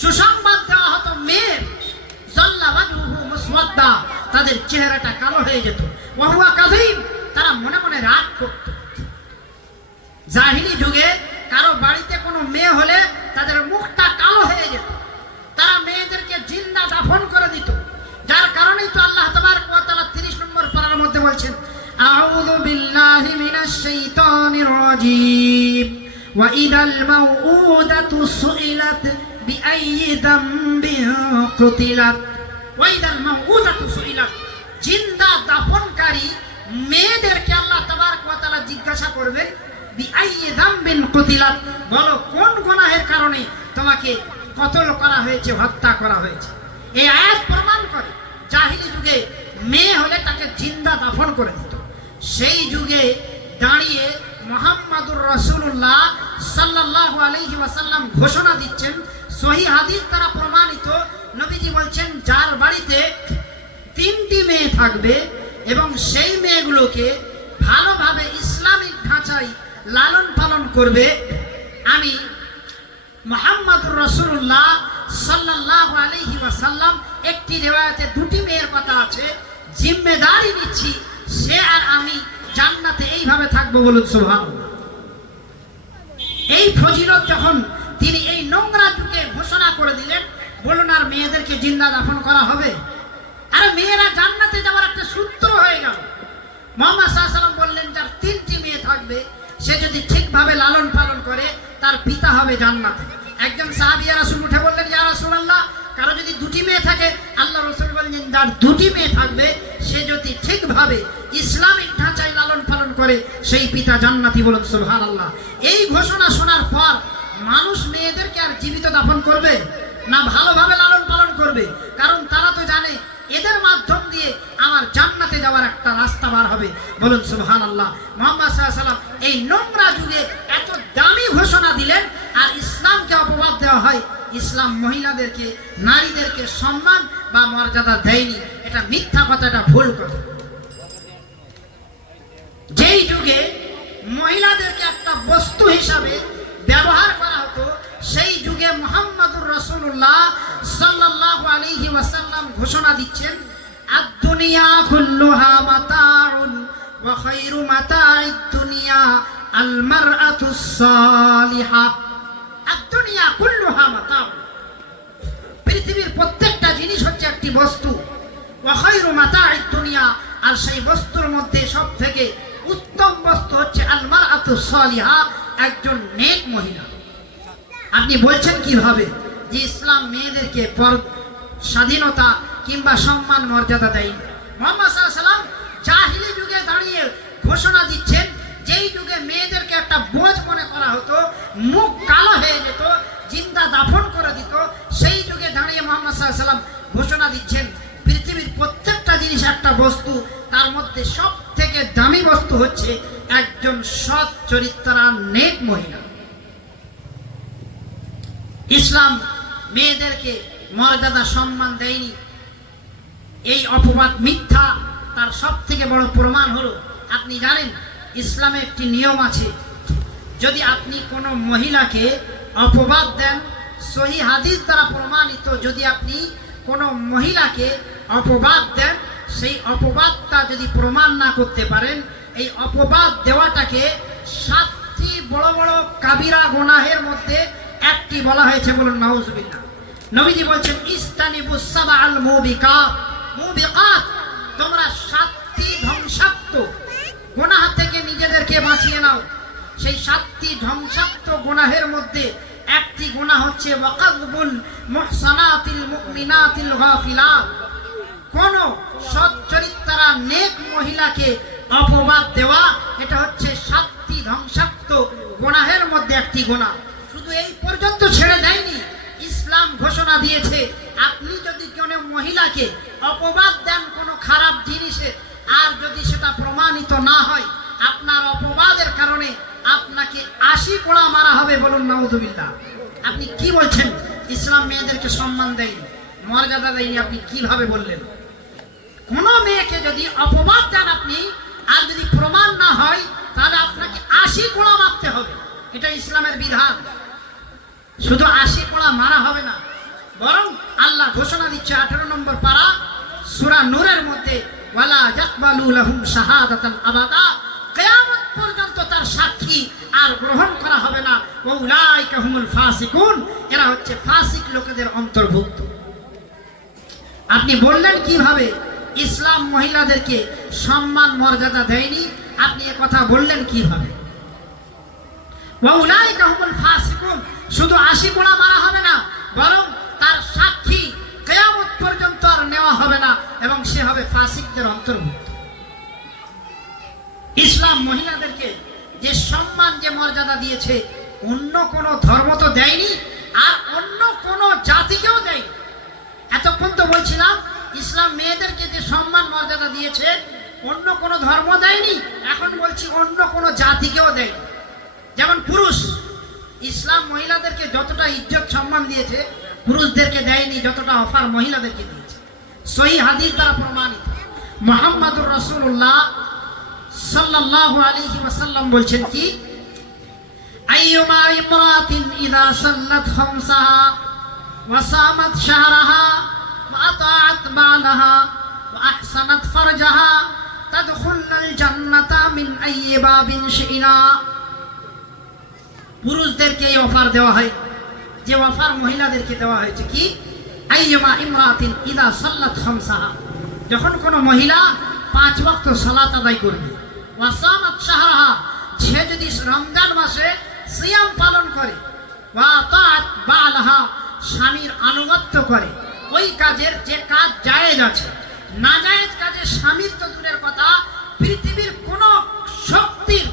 সুসংবাদ দেওয়া হতো মেয়ের, যাল্লা ওয়াজহুহু মুসওয়াদ্দা, তাদের চেহারাটা কালো হয়ে যেত, ওয়া হুয়া কাযীব, তারা মনে মনে রাগ করত। জাহিলি যুগে কারো বাড়িতে কোনো মেয়ে হলে তাদের মুখটা কালো হয়ে যেত, তারা মেয়েদেরকে জিন্দা দাফন করে দিত। যার কারণেই তো আল্লাহ তাবারক ওয়া তাআলা 30 নম্বর পারার মধ্যে বলছেন, আউযু বিল্লাহি মিনাশ শাইতানির রাজীম ওয়া ইযাল মাউউদাতু সুইলাত বিআইয়ি যামবিন কুতিলাত। ওয়া ইযাল মাউউদাতু সুইলাত, জিন্দা দাফনকারী মেয়েদেরকে আল্লাহ তাবারক ওয়া তাআলা জিজ্ঞাসা করবেন, বিআইয়ি যামবিন কুতিলাত, বলো কোন গুনাহের কারণে তোমাকে কতল করা হয়েছে, হত্যা করা হয়েছে। এই আয়াত প্রমাণ করে জাহিলি যুগে মেয়ে হলে তাকে জিন্দা দাফন করে দিত। সেই যুগে দাঁড়িয়ে মুহাম্মদুর রাসূলুল্লাহ সাল্লাল্লাহু আলাইহি ওয়াসাল্লাম ঘোষণা দিচ্ছেন, সহিহ হাদিস দ্বারা প্রমাণিত, নবীজি বলছেন, যার বাড়িতে 3টি মেয়ে থাকবে এবং সেই মেয়েগুলোকে ভালোভাবে ইসলামিক ঢাঁচায় লালন পালন করবে, আমি মুহাম্মদুর রাসূলুল্লাহ সাল্লাল্লাহু আলাইহি ওয়াসাল্লাম, একটি রিওয়ায়াতে 2টি মেয়ের কথা আছে, জিম্মেদারি নিচ্ছি, সে আর আমি জান্নাতে এইভাবে থাকবো, বলুন সুবহানাল্লাহ। এই ফজিলত যখন তিনি এই নোংরা যুগে ঘোষণা করে দিলেন, বলুন আর মেয়েদেরকে জিন্দা দাফন করা হবে? আরে মেয়েরা জান্নাতে যাওয়ার একটা সূত্র হয়ে গেল। মুহাম্মদ সাল্লাল্লাহু আলাইহি ওয়াসাল্লাম বললেন, যার 3টি মেয়ে থাকবে সে যদি ঠিকভাবে লালন পালন করে তার পিতা হবে জান্নাতে। একজন সাহাবী ইয়া রাসূল উঠে বললেন, ইয়া রাসূলুল্লাহ, কারো যদি 2টি মেয়ে থাকে, আল্লাহ রাসূল বললেন, যার 2টি মেয়ে থাকবে সে যদি ঠিকভাবে ইসলামিক ঢাঁচায় লালন পালন করে সেই পিতা জান্নাতি, বলুন সুবহানাল্লাহ। এই ঘোষণা শোনার পর মানুষ মেয়েদেরকে আর জীবিত দাফন করবে না ভালোভাবে লালন পালন করবে? কারণ তারা তো জানে এদের মাধ্যম দিয়ে আমার জান্নাতে যাওয়ার একটা রাস্তা বার হবে, বলুন সুবহানাল্লাহ। মুহাম্মদ সাল্লাল্লাহু আলাইহি ওয়াসাল্লাম এই নোংরা যুগে এত দামি ঘোষণা দিলেন, আর ইসলামকে অপবাদ দেওয়া হয়, ইসলাম মহিলাদেরকে, নারীদেরকে সম্মান বা মর্যাদা দেয়নি, এটা মিথ্যা কথা, এটা ভুল কথা। যেই যুগে মহিলাদেরকে একটা বস্তু হিসাবে ব্যবহার করা হতো, সেই যুগে মুহাম্মদুর রাসূলুল্লাহ সাল্লাল্লাহু আলাইহি ওয়াসাল্লাম ঘোষণা দিচ্ছেন, আদ-দুনিয়া কুল্লুহা মাতাউন ওয়া খায়রু মাতা'id দুনিয়া আল মারআতুস সালিহা। আদ-দুনিয়া কুল্লুহা মাতাউন, পৃথিবীর প্রত্যেকটা জিনিস হচ্ছে একটি বস্তু, ওয়া খায়রু মাতা'id দুনিয়া, আর সেই বস্তুর মধ্যে সবথেকে উত্তম বস্তু হচ্ছে আল মারআতুস সালিহা, একজন নেক মহিলা। আপনি বলছেন কিভাবে যে ইসলাম মেয়েদেরকে স্বাধীনতা কিংবা সম্মান মর্যাদা দেয়? মুহাম্মদ সাল্লাল্লাহু আলাইহি ওয়াসাল্লাম জাহিলি যুগে দাঁড়িয়ে ঘোষণা দিচ্ছেন, যেই যুগে মেয়েদেরকে একটা বোঝ মনে করা হতো, মুখ কালো হয়ে যেত, জিন্দা দাফন করে দিত, সেই যুগে দাঁড়িয়ে মুহাম্মদ সাল্লাল্লাহু আলাইহি ওয়াসাল্লাম ঘোষণা দিচ্ছেন, পৃথিবীর প্রত্যেকটা জিনিস একটা বস্তু, তার মধ্যে সব থেকে দামি বস্তু হচ্ছে একজন সৎ চরিত্রা নেক মহিলা। ইসলাম মেয়েদেরকে মর্যাদা সম্মান দেয়নি, এই অপবাদ মিথ্যা। তার সব থেকে বড় প্রমাণ হলো, আপনি জানেন ইসলামে একটি নিয়ম আছে, যদি আপনি কোনো মহিলাকে অপবাদ দেন, সহিহ হাদিস দ্বারা প্রমাণিত, যদি আপনি কোনো মহিলাকে অপবাদ দেন, সেই অপবাদটা যদি প্রমাণ না করতে পারেন, এই অপবাদ দেওয়াটাকে 7টি বড় বড় কাবিরা গুনাহের মধ্যে একটি বলা হয়েছে, বলুন নাউজুবিল্লাহ। নবীজি বলছেন, ইস্তানিবুস সাবআল মুবিকাত, মুবিকাত, তোমরা 7টি ধ্বংসাত্মক গুনাহ থেকে নিজেদেরকে বাঁচিয়ে নাও। সেই 7টি ধ্বংসাত্মক গুনাহের মধ্যে একটি গুনাহ হচ্ছে ওয়াকাযবুল মুহসানাতিল মুমিনাতিল গাফিলাত, কোন সৎ চরিত্রা নেক মহিলাকে অপবাদ দেওয়া। এটা হচ্ছে 7টি ধ্বংসাত্মক গুনাহের মধ্যে একটি গুনাহ। শুধু এই পর্যন্ত ছেড়ে দেয়নি, ইসলাম ঘোষণা দিয়েছে আপনি যদি কোনো মহিলাকে অপবাদ দেন কোনো খারাপ জিনিসে, আর যদি সেটা প্রমাণিত না হয়, আপনার অপবাদের কারণে আপনাকে 80 কোড়া মারা হবে। বলুন নাউযুবিল্লাহ। আপনি কি বলছেন? ইসলাম মেয়েদেরকে সম্মান দেয়নি, মর্যাদা দেয়নি, আপনি কিভাবে বললেন? কোন মেয়েকে যদি অপবাদ দেন আপনি, আর যদি প্রমাণ না হয়, তাহলে আপনাকে 80 কোড়া মারতে হবে। এটা ইসলামের বিধান। শুধু 80 কোড়া মারা হবে না, বরং আল্লাহ ঘোষণা দিচ্ছে 18 নম্বর পারা সূরা নূরের মধ্যে, ওয়ালা ইয়াকবালু লাহুম শাহাদাতান আবাদা, কিয়ামত পর্যন্ত তার সাক্ষী আর গ্রহণ করা হবে না। উলাইকা হুমুল ফাসিকুন, এরা হচ্ছে ফাসিক লোকেদের অন্তর্ভুক্ত। আপনি বললেন কিভাবে ইসলাম মহিলাদেরকে সম্মান মর্যাদা দেয়নি? আপনি এ কথা বললেন কিভাবে? উলাইকা হুমুল ফাসিকুন, শুধু 80 কোড়া মারা হবে না, বরং তার সাক্ষী কিয়ামত পর্যন্ত আর নেওয়া হবে না, এবং সে হবে ফাসিকদের অন্তর্ভুক্ত। ইসলাম মহিলাদেরকে যে সম্মান যে মর্যাদা দিয়েছে, অন্য কোন ধর্ম তো দেয়নি, আর অন্য কোন জাতিকেও দেয়নি। এতক্ষণ তো বলছিলাম ইসলাম মেয়েদেরকে যে সম্মান মর্যাদা দিয়েছে অন্য কোন ধর্ম দেয়নি, এখন বলছি অন্য কোন জাতিকেও দেয়নি। যেমন পুরুষ, ইসলাম মহিলাদেরকে যতটা ইজ্জত সম্মান দিয়েছে পুরুষদেরকে দেয়নি, যতটা অফার মহিলাদেরকে দিয়েছে। সহিহ হাদিস দ্বারা প্রমাণিত। মুহাম্মদুর রাসূলুল্লাহ সাল্লাল্লাহু আলাইহি ওয়াসাল্লাম বলছেন কি, আইয়ুমা ইমরাতিন ইযা সাল্লাত খামসাহা ওয়া সামাত শাহরাহা ওয়া আতাআত বালাহা ওয়া আহসানাত ফারজাহা তাদখুলুল জান্নাতা মিন আইয়ি বাবিন শি'না। পুরুষদেরকে এই অফার দেওয়া হয়, যে অফার মহিলাদেরকে দেওয়া হয়েছে কি, আইয়ুমা ইমরাতিন ইযা সাল্লাত খামসাহা, যখন কোনো মহিলা 5 ওয়াক্ত সালাত আদায় করবে, ওয়া সামাত শাহরাহা, সে যদি রমজান মাসে সিয়াম পালন করে, ওয়া আতাআত বালাহা, স্বামীর আনুগত্য করে, ওই কাজের যে কাজ জায়েজ আছে, নাজায়েজ কাজে স্বামীর তো দূরের কথা, পৃথিবীর কোন শক্তির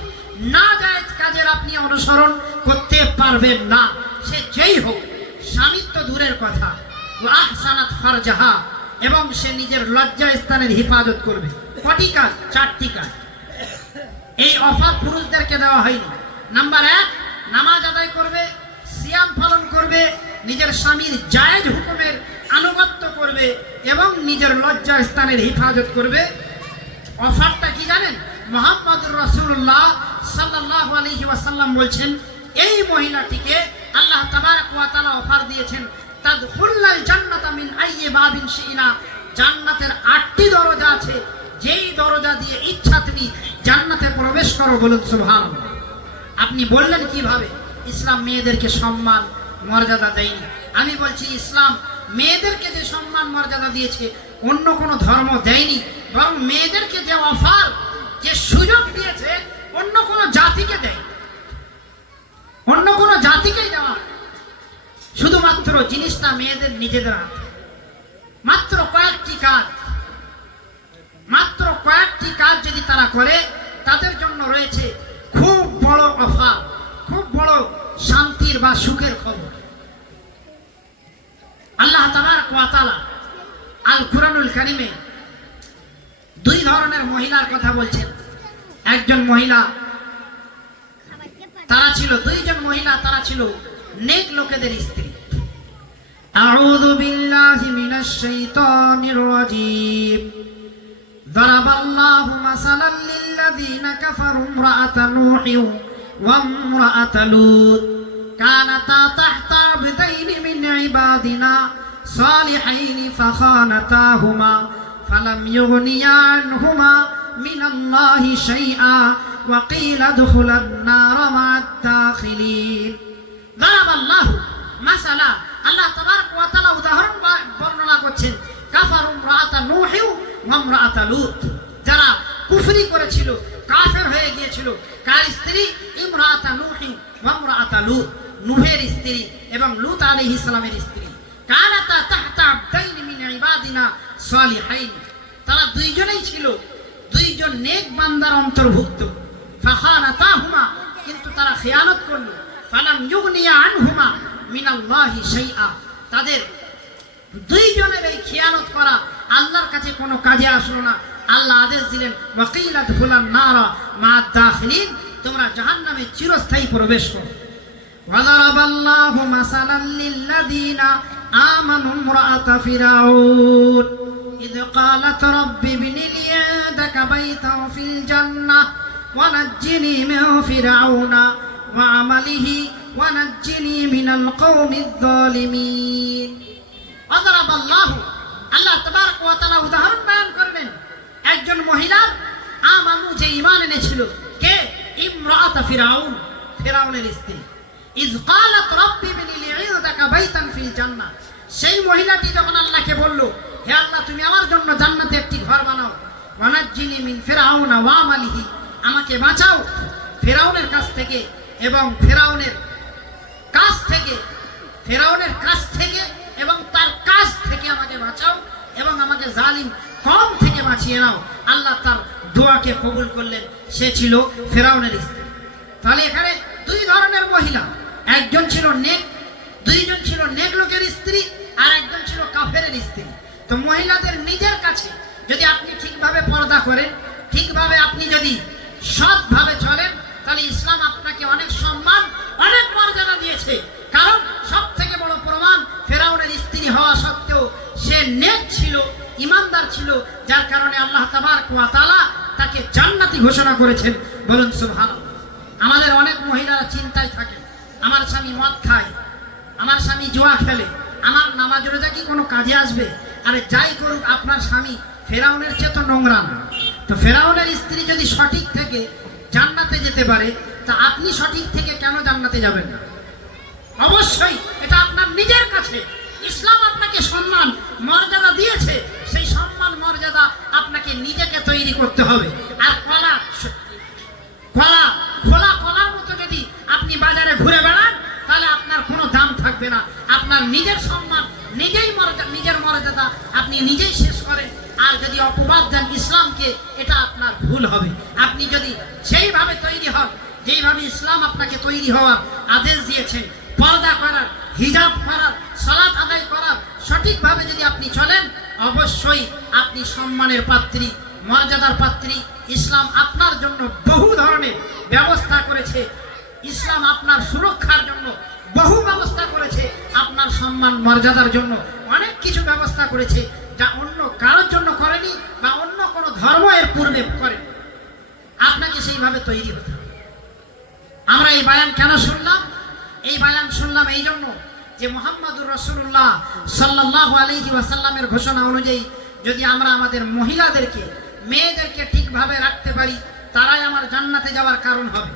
নাজায়েজ কাজের আপনি অনুসরণ করতে পারবেন না, সে যেই হোক, স্বামীর তো দূরের কথা। ওয়া আহসানাত ফারজাহা, এবং সে নিজের লজ্জা স্থানের হিফাজত করবে। কটি কাজ? 4টি কাজ। এই অফার পুরুষদেরকে দেওয়া হয়নি। নাম্বার 1, নামাজ আদায় করবে, সিয়াম পালন করবে, নিজের স্বামীর জায়েজ হুকুমের আনুগত্য করবে, এবং নিজের লজ্জা স্থানের হিফাজত করবে। অফারটা কি জানেন? মুহাম্মদুর রাসূলুল্লাহ সাল্লাল্লাহু আলাইহি ওয়াসাল্লাম বলছেন, এই মহিলাটিকে আল্লাহ তাবারক ওয়া তাআলা অফার দিয়েছেন, তাদখুলুল জান্নাতা মিন আইয়ি বাবিন শি'না, জান্নাতের 8টি দরজা আছে, যেই দরজা দিয়ে ইচ্ছা তুমি জান্নাতে প্রবেশ করো। বলুন সুবহানাল্লাহ। আপনি বললেন কিভাবে ইসলাম মেয়েদেরকে সম্মান মর্যাদা দেয়নি? আমি বলছি ইসলাম মেয়েদেরকে যে সম্মান মর্যাদা দিয়েছে অন্য কোনো ধর্ম দেয়নি, বরং মেয়েদেরকে যে অফার, যে সুযোগ দিয়েছে অন্য কোনো জাতিকে দেয়, অন্য কোনো জাতিকেই দেওয়া। শুধুমাত্র জিনিসটা মেয়েদের নিজেদের হাতে। মাত্র কয়েকটি কাজ যদি তারা করে, তাদের জন্য রয়েছে খুব বড় অফার, খুব বড় শান্তির বা সুখের খবর। আল্লাহ তাবারক ওয়া তাআলা আল কুরআনুল কারীমে 2 ধরনের মহিলার কথা বলছেন। একজন মহিলা, তারা ছিল 2 জন মহিলা, তারা ছিল নেক লোকেদের স্ত্রী। আউযু বিল্লাহি মিনাশ শাইতানির রাজীম। দারাবাল্লাহু মাসালান লিল্লাযীনা কাফারু ইমরাআতা নূহিন ওয়া ইমরাআতা লূত কানাতা তাহতা আবদাইনি মিন ইবাদিনা সালিহাইনি ফাখানাতাহুমা ফালাম ইউগনিয়া আনহুমা মিনাল্লাহি শাইআ ওয়া কিলা দুখুলান নার মা'আদ দাখিলিন। দারাবাল্লাহু মাসালা, আল্লাহ তাবারক ওয়া তাআলা উদাহরণ বর্ণনা করছেন, কাফারু ইমরাআতা ইমরাআতা নূহ ওয়া ইমরাআতা লূত, যারা কুফরি করেছিল, কাফের হয়ে গিয়েছিল। কার স্ত্রী? ইমরাআতা নূহ ওয়া ইমরাআতা লূত, নূহের স্ত্রী এবং লূত আলাইহিস সালামের স্ত্রী। কানাতা তাহতা আবদাইন মিন ইবাদিনা সালিহাইন, তারা দুইজনেই ছিল দুইজন নেক বান্দার অন্তর্ভুক্ত। ফাখানাতাহুমা, কিন্তু তারা খেয়ানত করলো। ফালাম ইউগনিয়া আনহুমা মিনাল্লাহি শাইআ, তাদের দুইজনের এই খেয়ানত করা আল্লাহর কাছে কোনো কাজে আসলো না। আল্লাহ আদেশ দিলেন ওয়াকিলা দুখুলান নারা মা দাখিলিন, তোমরা জাহান্নামে চিরস্থায়ী প্রবেশ করো। ওয়াদারাবাল্লাহু মাসালান লিল্লাযিনা আমানু ইমরাআতা ফিরাউন ইয ক্বালাত রাব্বি ইবনি লি ইনদাকা বাইতান ফিল জান্নাহ ওয়া নাজ্জিনি মিন ফিরাউনা ওয়া আমালিহি ওয়া নাজ্জিনি মিনাল কওমিয যালিমিন। ওয়াদারাবাল্লাহু, আল্লাহ তাবারক ওয়া তাআলা উদাহরণ বয়ান করলেন একজন মহিলার, আমানু, যে ঈমান এনেছিল। কে? ইমরাআতা ফিরাউন, ফিরাউনের স্ত্রী। ইয ক্বালাত রাব্বি ইবনি লি ইনদাকা বাইতান ফিল জান্নাহ, সেই মহিলাটি যখন আল্লাহকে বলল, হে আল্লাহ তুমি আমার জন্য জান্নাতে একটি ঘর বানাও। ওয়া নাজ্জিনি মিন ফিরাউনা ওয়া আমালিহি, আমাকে বাঁচাও ফিরাউনের কাছ থেকে এবং ফিরাউনের কাছ থেকে, ফিরাউনের কাছ থেকে এবং তার কাজ থেকে আমাকে বাঁচাও এবং আমাকে জালিম কওম থেকে বাঁচিয়ে নাও। আল্লাহ তার দোয়াকে কবুল করলেন। সে ছিল ফিরাউনের স্ত্রী। তাহলে এখানে দুই ধরনের মহিলা, একজন ছিল নেক, দুইজন ছিল নেক লোকের স্ত্রী, আর একজন ছিল কাফেরের স্ত্রী। তো মহিলাদের নিজের কাছে যদি আপনি ঠিকভাবে পর্দা করেন, ঠিকভাবে আপনি যদি সৎভাবে চলেন, তাহলে ইসলাম আপনাকে অনেক সম্মান, অনেক মর্যাদা দিয়েছে। কারণ সব থেকে বড় প্রমাণ, ফেরাউনের স্ত্রী হওয়া সত্ত্বেও সে নেক ছিল, ইমানদার ছিল, যার কারণে আল্লাহ তাবারক ওয়া তাআলা তাকে জান্নাতি ঘোষণা করেছেন। বলুন সুবহানাল্লাহ। আমাদের অনেক মহিলারা চিন্তায় থাকেন, আমার স্বামী মদ খায়, আমার স্বামী জুয়া খেলে, আমার নামাজ রোজা কি কোনো কাজে আসবে? আরে যাই করুক, আপনার স্বামী ফেরাউনের চেয়ে তো নোংরা না। তো ফেরাউনের স্ত্রী যদি সঠিক থেকে জান্নাতে যেতে পারে, তা আপনি সঠিক থেকে কেন জান্নাতে যাবেন না? অবশ্যই এটা আপনার নিজের কাছে। ইসলাম আপনাকে সম্মান মর্যাদা দিয়েছে, সেই সম্মান মর্যাদা আপনাকে নিজেকে তৈরি করতে হবে। আর খোলা কলার মতো যদি আপনি বাজারে ঘুরে বেড়ান, তাহলে আপনার কোনো দাম থাকবে না। আপনার নিজের সম্মান, নিজের মর্যাদা আপনি নিজেই শেষ করেন। আর যদি অপবাদ দেন ইসলামকে, এটা আপনার ভুল হবে। আপনি যদি সেইভাবে তৈরি হন যেইভাবে ইসলাম আপনাকে তৈরি হওয়ার আদেশ দিয়েছেন, পর্দা করার, হিজাব করার, সালাত আদায় করার, সঠিকভাবে যদি আপনি চলেন, অবশ্যই আপনি সম্মানের পাত্রী, মর্যাদার পাত্রী। ইসলাম আপনার জন্য বহু ধরনের ব্যবস্থা করেছে। ইসলাম আপনার সুরক্ষার জন্য বহু ব্যবস্থা করেছে, আপনার সম্মান মর্যাদার জন্য অনেক কিছু ব্যবস্থা করেছে, যা অন্য কারোর জন্য করেনি বা অন্য কোনো ধর্ম এর পূর্বে করে। আপনাকে সেইভাবে তৈরি হতে হবে। আমরা এই বায়ান কেন শুনলাম? এই বায়ান শুনলাম এই জন্য যে মুহাম্মদুর রাসূলুল্লাহ সাল্লাল্লাহু আলাইহি ওয়াসাল্লামের ঘোষণা অনুযায়ী যদি আমরা আমাদের মহিলাদেরকে, মেয়েদেরকে ঠিকভাবে রাখতে পারি, তারাই আমার জান্নাতে যাওয়ার কারণ হবে।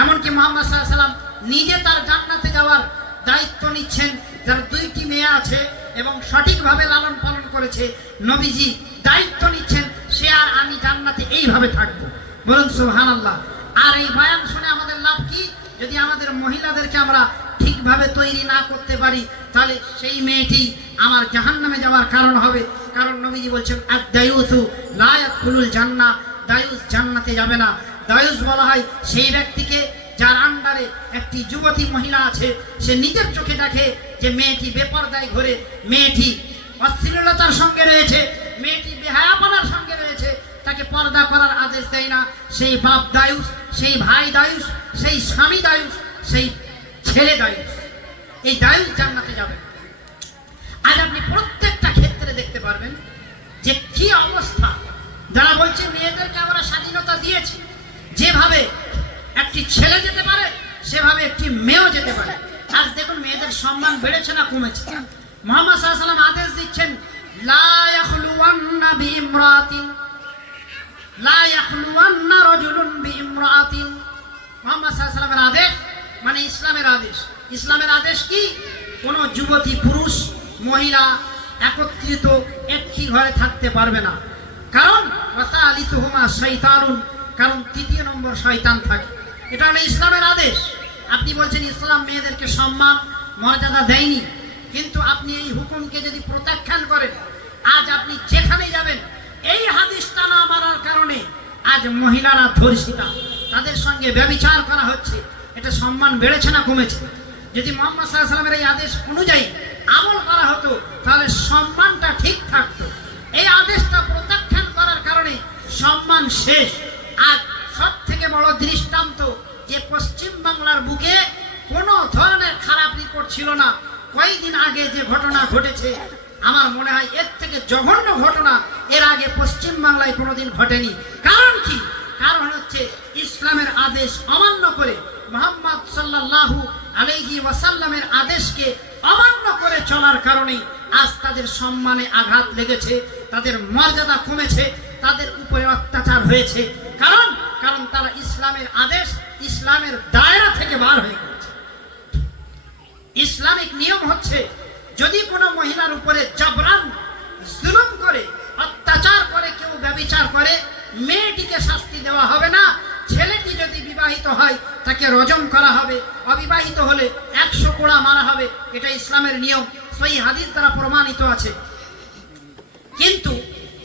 এমনকি মুহাম্মদ সাল্লাল্লাহু আলাইহি ওয়াসাল্লাম নিজে তার জান্নাতে যাওয়ার দায়িত্ব নিচ্ছেন। যার দুইটি মেয়ে আছে এবং সঠিকভাবে লালন পালন করেছে, নবীজি দায়িত্ব নিচ্ছেন, সে আর আমি জান্নাতে এইভাবে থাকবো। বলুন সুবহানাল্লাহ। আর এই বায়ান শুনে আমাদের লাভ কি? যদি আমাদের মহিলাদেরকে আমরা ঠিকভাবে তৈরি না করতে পারি, তাহলে সেই মেয়েটি আমার জাহান্নামে যাওয়ার কারণ হবে। কারণ নবীজি বলছেন আদ-দায়ুসু লা ইয়াদখুলুল জান্নাহ, দায়ুস জান্নাতে যাবে না। দায়ুস বলা হয় সেই ব্যক্তিকে যার আন্ডারে একটি যুবতী মহিলা আছে, সে নিজের চোখে দেখে যে মেয়েটি বেপরদায় ঘুরে, মেয়েটি অশ্লীলতার সঙ্গে রয়েছে, মেয়েটি বেহায়াপনার সঙ্গে রয়েছে, তাকে পর্দা করার আদেশ দেয় না। সেই বাপ দায়ুস, সেই ভাই দায়ুস, সেই স্বামী দায়ুস, সেই ছেলে দায়ুস। এই দায়ুস জান্নাতে যাবে। আজ আপনি প্রত্যেকটা ক্ষেত্রে দেখতে পারবেন যে কি অবস্থা। যারা বলছে মেয়েদেরকে আমরা স্বাধীনতা দিয়েছি, যেভাবে একটি ছেলে যেতে পারে সেভাবে একটি মেয়েও যেতে পারে। আজ দেখুন মেয়েদের সম্মান বেড়েছে না কমেছে? মুহাম্মদ সাল্লাল্লাহু আলাইহি ওয়াসাল্লাম আদেশ দিচ্ছেন লা ইয়াখলুওয়ান্না বিইমরাতিন, লা ইয়াখলুওয়ান্না রাজুলুন বিইমরাতিন। মুহাম্মদ সাল্লাল্লাহু আলাইহি ওয়াসাল্লামের আদেশ মানে ইসলামের আদেশ। ইসলামের আদেশ কি? কোন যুবতী পুরুষ, মহিলা একত্রিত একটি ঘরে থাকতে পারবে না। কারণ ওয়াতালিতুহুমা শাইতানুন, কারণ তৃতীয় নম্বর শয়তান থাকে। এটা হলো ইসলামের আদেশ। আপনি বলছেন ইসলাম মেয়েদেরকে সম্মান মর্যাদা দেয়নি, কিন্তু আপনি এই হুকুমকে যদি প্রত্যাখ্যান করেন, আজ আপনি যেখানে যাবেন এই হাদিসটা না মানার কারণে আজ মহিলারা ধর্ষিতা, তাদের সঙ্গে ব্যভিচার করা হচ্ছে। এটা সম্মান বেড়েছে না কমেছে? যদি মুহাম্মদ সাল্লাল্লাহু আলাইহি ওয়াসাল্লামের এই আদেশ অনুযায়ী আমল করা হতো তাহলে সম্মানটা ঠিক থাকতো। এই আদেশটা প্রত্যাখ্যান করার কারণে সম্মান শেষ। আজ সব থেকে বড় দৃষ্টান্ত যে পশ্চিম বাংলার বুকে কোনো ধরনের খারাপ রিপোর্ট ছিল না, কয়েকদিন আগে যে ঘটনা ঘটেছে, আমার মনে হয় এর থেকে জঘন্য ঘটনা এর আগে পশ্চিম বাংলায় কোনোদিন ঘটেনি। কারণ কি? কারণ হচ্ছে ইসলামের আদেশ অমান্য করে, মুহাম্মদ সাল্লাল্লাহু আলাইহি ওয়াসাল্লামের আদেশকে অমান্য করে চলার কারণে আজ তাদের সম্মানে আঘাত লেগেছে, তাদের মর্যাদা কমেছে, তাদের উপরে অত্যাচার হয়েছে। কারণ তারা ইসলামের আদেশ, ইসলামের দায়রা থেকে বার হয়ে গেছে। ইসলামিক নিয়ম হচ্ছে যদি কোনো মহিলার উপরে জবরান জুলুম করে, অত্যাচার করে, কেউ ব্যভিচার করে, মেয়েটিকে শাস্তি দেওয়া হবে না। ছেলেটি যদি বিবাহিত হয় তাকে রজম করা হবে, অবিবাহিত হলে 100 কোড়া মারা হবে। এটা ইসলামের নিয়ম, সহিহ হাদিস দ্বারা প্রমাণিত আছে। কিন্তু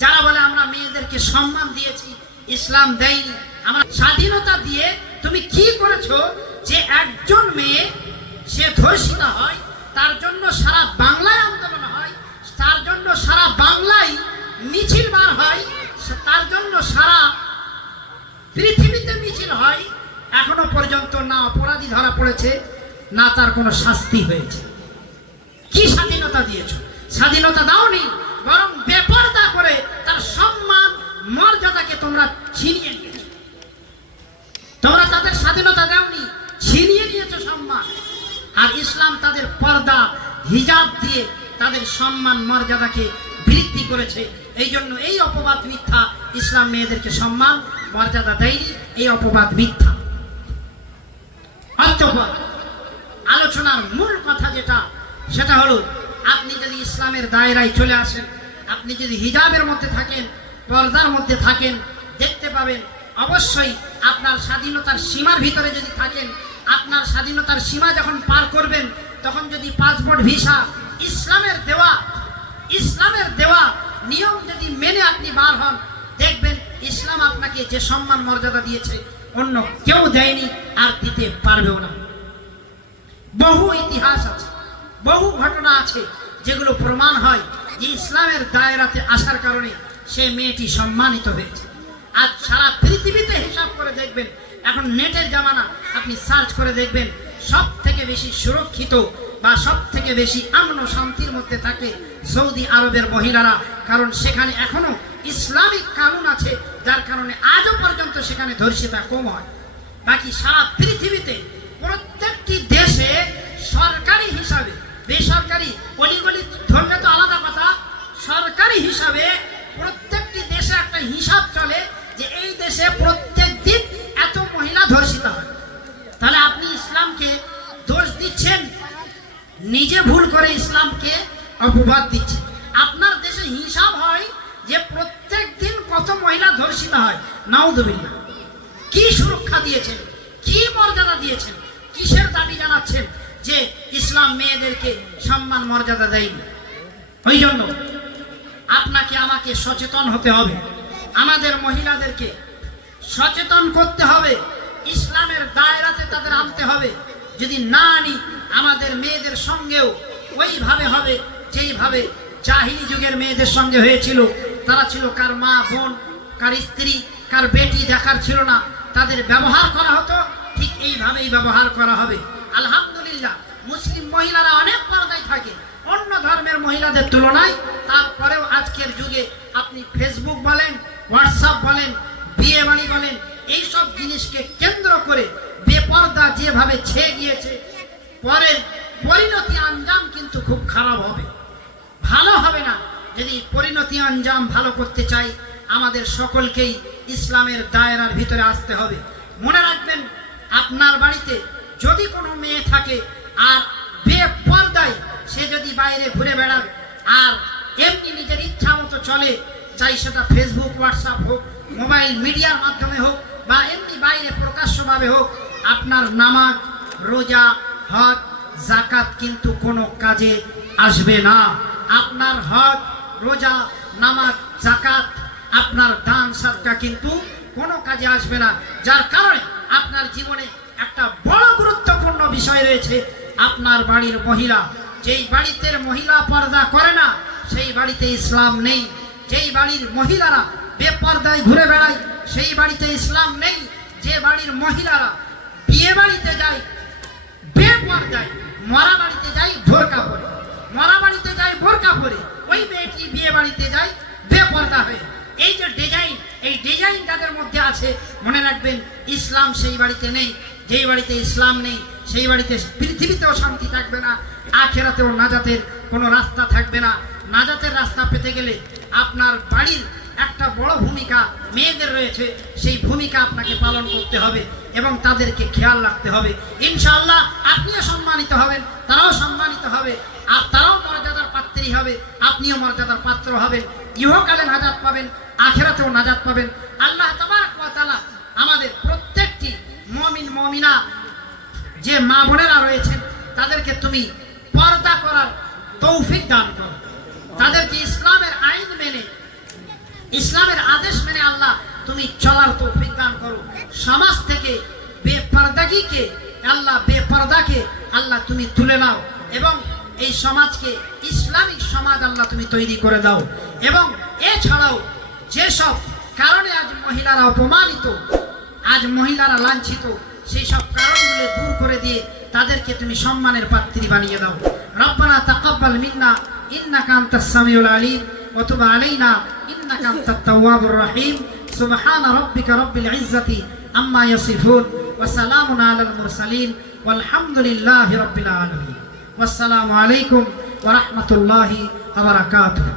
যারা বলে আমরা মেয়েদেরকে সম্মান দিয়েছি, ইসলাম দেয়নি, আমরা স্বাধীনতা দিয়ে তুমি কি করেছো যে একজন মেয়ে সে ধর্ষিতা হয়, তার জন্য সারা বাংলায় আন্দোলন হয়, তার জন্য সারা বাংলায় মিছিল বার হয়, তার জন্য সারা পৃথিবীতে মিছিল হয়, এখনো পর্যন্ত না অপরাধী ধরা পড়েছে, না তার কোনো শাস্তি হয়েছে। কি স্বাধীনতা দিয়েছো? স্বাধীনতা দাওনি, বরং বেপরদা করে তার সম্মান মর্যাদাকে তোমরা ছিনিয়ে নিয়েছো। তোমরা তাদের স্বাধীনতা দাওনি, ছিনিয়ে নিয়েছো সম্মান। আর ইসলাম তাদের পর্দা হিজাব দিয়ে তাদের সম্মান মর্যাদাকে বৃদ্ধি করেছে। এই জন্য এই অপবাদ মিথ্যা, ইসলাম মেয়েদেরকে সম্মান মর্যাদা দেয়নি, এই অপবাদ মিথ্যা। অতঃপর আলোচনার মূল কথা যেটা, সেটা হলো আপনি যদি ইসলামের দায়রায় চলে আসেন, আপনি যদি হিজাবের মধ্যে থাকেন, পর্দার মধ্যে থাকেন, দেখতে পাবেন অবশ্যই আপনার স্বাধীনতার সীমার ভিতরে যদি থাকেন, আপনার স্বাধীনতার সীমা যখন পার করবেন, তখন যদি পাসপোর্ট ভিসা ইসলামের দেওয়া নিয়ম যদি মেনে আপনি বার হন, দেখবেন ইসলাম আপনাকে যে সম্মান মর্যাদা দিয়েছে অন্য কেউ দেয়নি, আর দিতে পারবেও না। বহু ইতিহাস আছে, বহু ঘটনা আছে যেগুলো প্রমাণ হয় যে ইসলামের দায়রাতে আসার কারণে সে মেয়েটি সম্মানিত হয়েছে। আজ সারা পৃথিবীতে হিসাব করে দেখবেন, এখন নেটের জামানা, আপনি সার্চ করে দেখবেন সব থেকে বেশি সুরক্ষিত বা সব থেকে বেশি আমন শান্তির মধ্যে থাকে সৌদি আরবের মহিলারা। কারণ সেখানে এখনো ইসলামিক কানুন আছে, যার কারণে আজও পর্যন্ত সেখানে ধর্ষিতা কম হয়। বাকি সারা পৃথিবীতে প্রত্যেকটি দেশে সরকারি হিসাবে, বেসরকারি অলিগলি ধরলে তো আলাদা কথা, সরকারি হিসাবে প্রত্যেকটি দেশে একটা হিসাব চলে যে এই দেশে প্রত্যেক দিন এত মহিলা ধর্ষিতা হয়। তাহলে আপনি ইসলামকে দোষ দিচ্ছেন, নিজে ভুল করে ইসলামকে অপবাদ দিচ্ছেন। আপনার দেশে হিসাব হয় যে প্রত্যেক দিন কত মহিলা ধর্ষিতা হয়। নাউযুবিল্লাহ। কি সুরক্ষা দিয়েছেন, কি মর্যাদা দিয়েছেন, কিসের দাবি জানাচ্ছেন যে ইসলাম মেয়েদেরকে সম্মান মর্যাদা দেয়নি? ওই জন্য আপনাকে আমাকে সচেতন হতে হবে, আমাদের মহিলাদেরকে সচেতন করতে হবে, ইসলামের দায়রাতে তাদের আনতে হবে। যদি না আনি, আমাদের মেয়েদের সঙ্গেও ওইভাবে হবে যেইভাবে জাহিলি যুগের মেয়েদের সঙ্গে হয়েছিল। তারা ছিল কার মা, বোন, কার স্ত্রী, কার বেটি দেখার ছিল না, তাদের ব্যবহার করা হতো, ঠিক এইভাবেই ব্যবহার করা হবে। আলহামদুলিল্লাহ, মুসলিম মহিলারা অনেক পর্দায় থাকে অন্য ধর্মের মহিলাদের তুলনায়। তারপরেও আজকের যুগে আপনি ফেসবুক বলেন, হোয়াটসঅ্যাপ বলেন, বিয়ে বাড়ি বলেন, এইসব জিনিসকে কেন্দ্র করে বেপর্দা যেভাবে ছেয়ে গিয়েছে, পরে পরিণতি আঞ্জাম কিন্তু খুব খারাপ হবে, ভালো হবে না। যদি পরিণতি আঞ্জাম ভালো করতে চাই, আমাদের সকলকেই ইসলামের দায়রার ভিতরে আসতে হবে। মনে রাখবেন, আপনার বাড়িতে যদি কোনো মেয়ে থাকে আর বেপর্দায় সে যদি বাইরে ঘুরে বেড়ায় আর এমনি নিজের ইচ্ছা মতো চলে, চাই সেটা ফেসবুক, হোয়াটসঅ্যাপ হোক, মোবাইল মিডিয়ার মাধ্যমে হোক, বা এমনি বাইরে প্রকাশ্যভাবে হোক, আপনার নামাজ, রোজা, হজ, যাকাত কিন্তু কোনো কাজে আসবে না। আপনার হজ, রোজা, নামাজ, যাকাত, আপনার দান সদকা কিন্তু কোনো কাজে আসবে না। যার কারণে আপনার জীবনে একটা বড় গুরুত্বপূর্ণ বিষয় রয়েছে, আপনার বাড়ির মহিলা। যেই বাড়িতে মহিলা পর্দা করে না সেই বাড়িতে ইসলাম নেই। যেই বাড়ির মহিলারা বেপর্দায় ঘুরে বেড়ায় সেই বাড়িতে ইসলাম নেই। যে বাড়ির মহিলারা বিয়ে বাড়িতে যায় বেপর্দায়, মরা বাড়িতে যায় বোরকা পরে, মরা বাড়িতে যায় বোরকা পরে, ওই মেয়েটি বিয়ে বাড়িতে যায় বেপর্দা হয়ে। এই যে ডিজাইন, এই ডিজাইন যাদের মধ্যে আছে, মনে রাখবেন ইসলাম সেই বাড়িতে নেই। যেই বাড়িতে ইসলাম নেই সেই বাড়িতে পৃথিবীতেও শান্তি থাকবে না, আখেরাতেও নাজাতের কোনো রাস্তা থাকবে না। নাজাতের রাস্তা পেতে গেলে আপনার বাড়ির একটা বড় ভূমিকা মেয়েদের রয়েছে, সেই ভূমিকা আপনাকে পালন করতে হবে এবং তাদেরকে খেয়াল রাখতে হবে। ইনশাআল্লাহ আপনিও সম্মানিত হবেন, তারাও সম্মানিত হবে, আর তারাও মর্যাদার পাত্রী হবে, আপনিও মর্যাদার পাত্র হবেন। ইহকালে নাজাত পাবেন, আখেরাতেও নাজাত পাবেন। আল্লাহ তাবারক ওয়া তাআলা আমাদের প্রত্যেকটি মুমিন মুমিনা যে মা বোনেরা রয়েছেন তাদেরকে তুমি পর্দা করার তৌফিক দান করো, তাদেরকে ইসলামের আইন মেনে, ইসলামের আদেশ মেনে আল্লাহ তুমি চলার তৌফিক দান করো। সমাজ থেকে বেপরদাগিকে আল্লাহ, বেপরদাকে আল্লাহ তুমি তুলে নাও এবং এই সমাজকে ইসলামিক সমাজ আল্লাহ তুমি তৈরি করে দাও। এবং এছাড়াও যেসব কারণে আজ মহিলারা অপমানিত, আজ মহিলারা লাঞ্ছিত, সেই সব কারণগুলো দূর করে দিয়ে তাদেরকে তুমি সম্মানের পাত্রী বানিয়ে দাও। রব্বানা তাকাব্বাল মিন্না ইন্নাকা আনতাস সামিউল আলিম ওয়া তুব আলাইনা ইন্নাকা আনতাত তাওয়াবুর রহিম। সুবহানা রাব্বিকা রাব্বিল ইজ্জাতি আম্মা ইয়াসিফুন ওয়া সালামুন আলাল মুরসালিন ওয়ালহামদুলিল্লাহি রাব্বিল আলামিন। ওয়াসসালামু আলাইকুম ওয়া রাহমাতুল্লাহি ওয়া বারাকাতুহু।